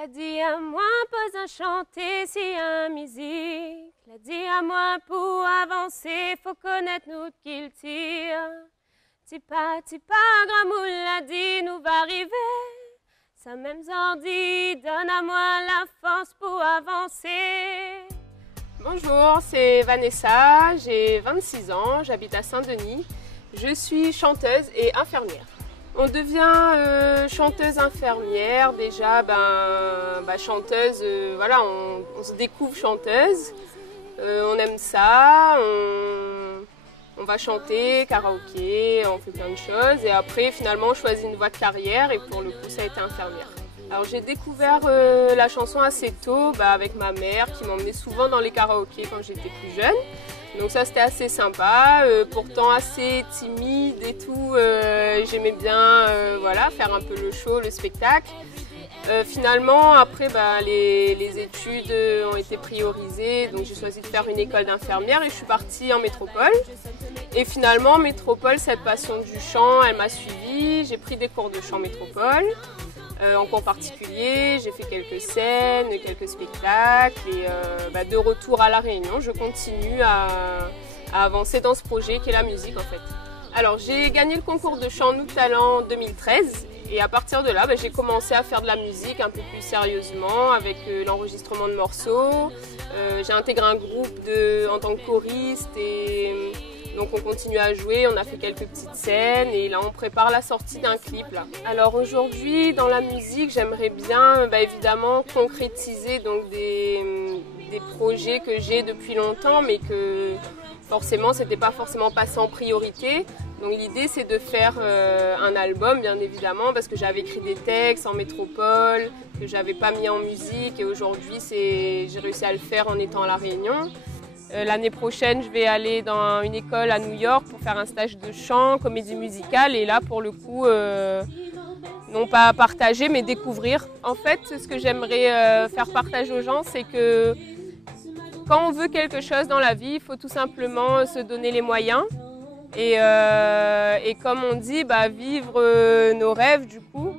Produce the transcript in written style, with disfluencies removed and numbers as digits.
La dit à moi, pas un chanter si un musique. La dit à moi, pour avancer, faut connaître notre culture. Tipa, gramoule, la dit, nous va arriver. Ça même ordi, donne à moi la force pour avancer. Bonjour, c'est Vanessa, j'ai 26 ans, j'habite à Saint-Denis. Je suis chanteuse et infirmière. On devient chanteuse infirmière, déjà chanteuse, voilà, on se découvre chanteuse, on aime ça, on va chanter, karaoké, on fait plein de choses et après finalement on choisit une voie de carrière et pour le coup ça a été infirmière. Alors j'ai découvert la chanson assez tôt avec ma mère qui m'emmenait souvent dans les karaokés quand j'étais plus jeune. Donc ça c'était assez sympa, pourtant assez timide et tout, j'aimais bien voilà, faire un peu le show, le spectacle. Finalement après les études ont été priorisées, donc j'ai choisi de faire une école d'infirmière et je suis partie en métropole. Et finalement métropole, cette passion du chant, elle m'a suivie, j'ai pris des cours de chant métropole. En cours particulier, j'ai fait quelques scènes, quelques spectacles et de retour à La Réunion, je continue à avancer dans ce projet qui est la musique en fait. Alors j'ai gagné le concours de chant Nous Talent 2013 et à partir de là j'ai commencé à faire de la musique un peu plus sérieusement avec l'enregistrement de morceaux. J'ai intégré un groupe en tant que choriste et donc on continue à jouer, on a fait quelques petites scènes et là on prépare la sortie d'un clip là. Alors aujourd'hui dans la musique j'aimerais bien évidemment concrétiser donc des projets que j'ai depuis longtemps mais que forcément c'était pas forcément passé en priorité. Donc l'idée c'est de faire un album bien évidemment parce que j'avais écrit des textes en métropole, que j'avais pas mis en musique et aujourd'hui j'ai réussi à le faire en étant à La Réunion. L'année prochaine, je vais aller dans une école à New York pour faire un stage de chant, comédie musicale. Et là, pour le coup, non pas partager, mais découvrir. En fait, ce que j'aimerais faire partager aux gens, c'est que quand on veut quelque chose dans la vie, il faut tout simplement se donner les moyens. Et comme on dit, vivre nos rêves, du coup.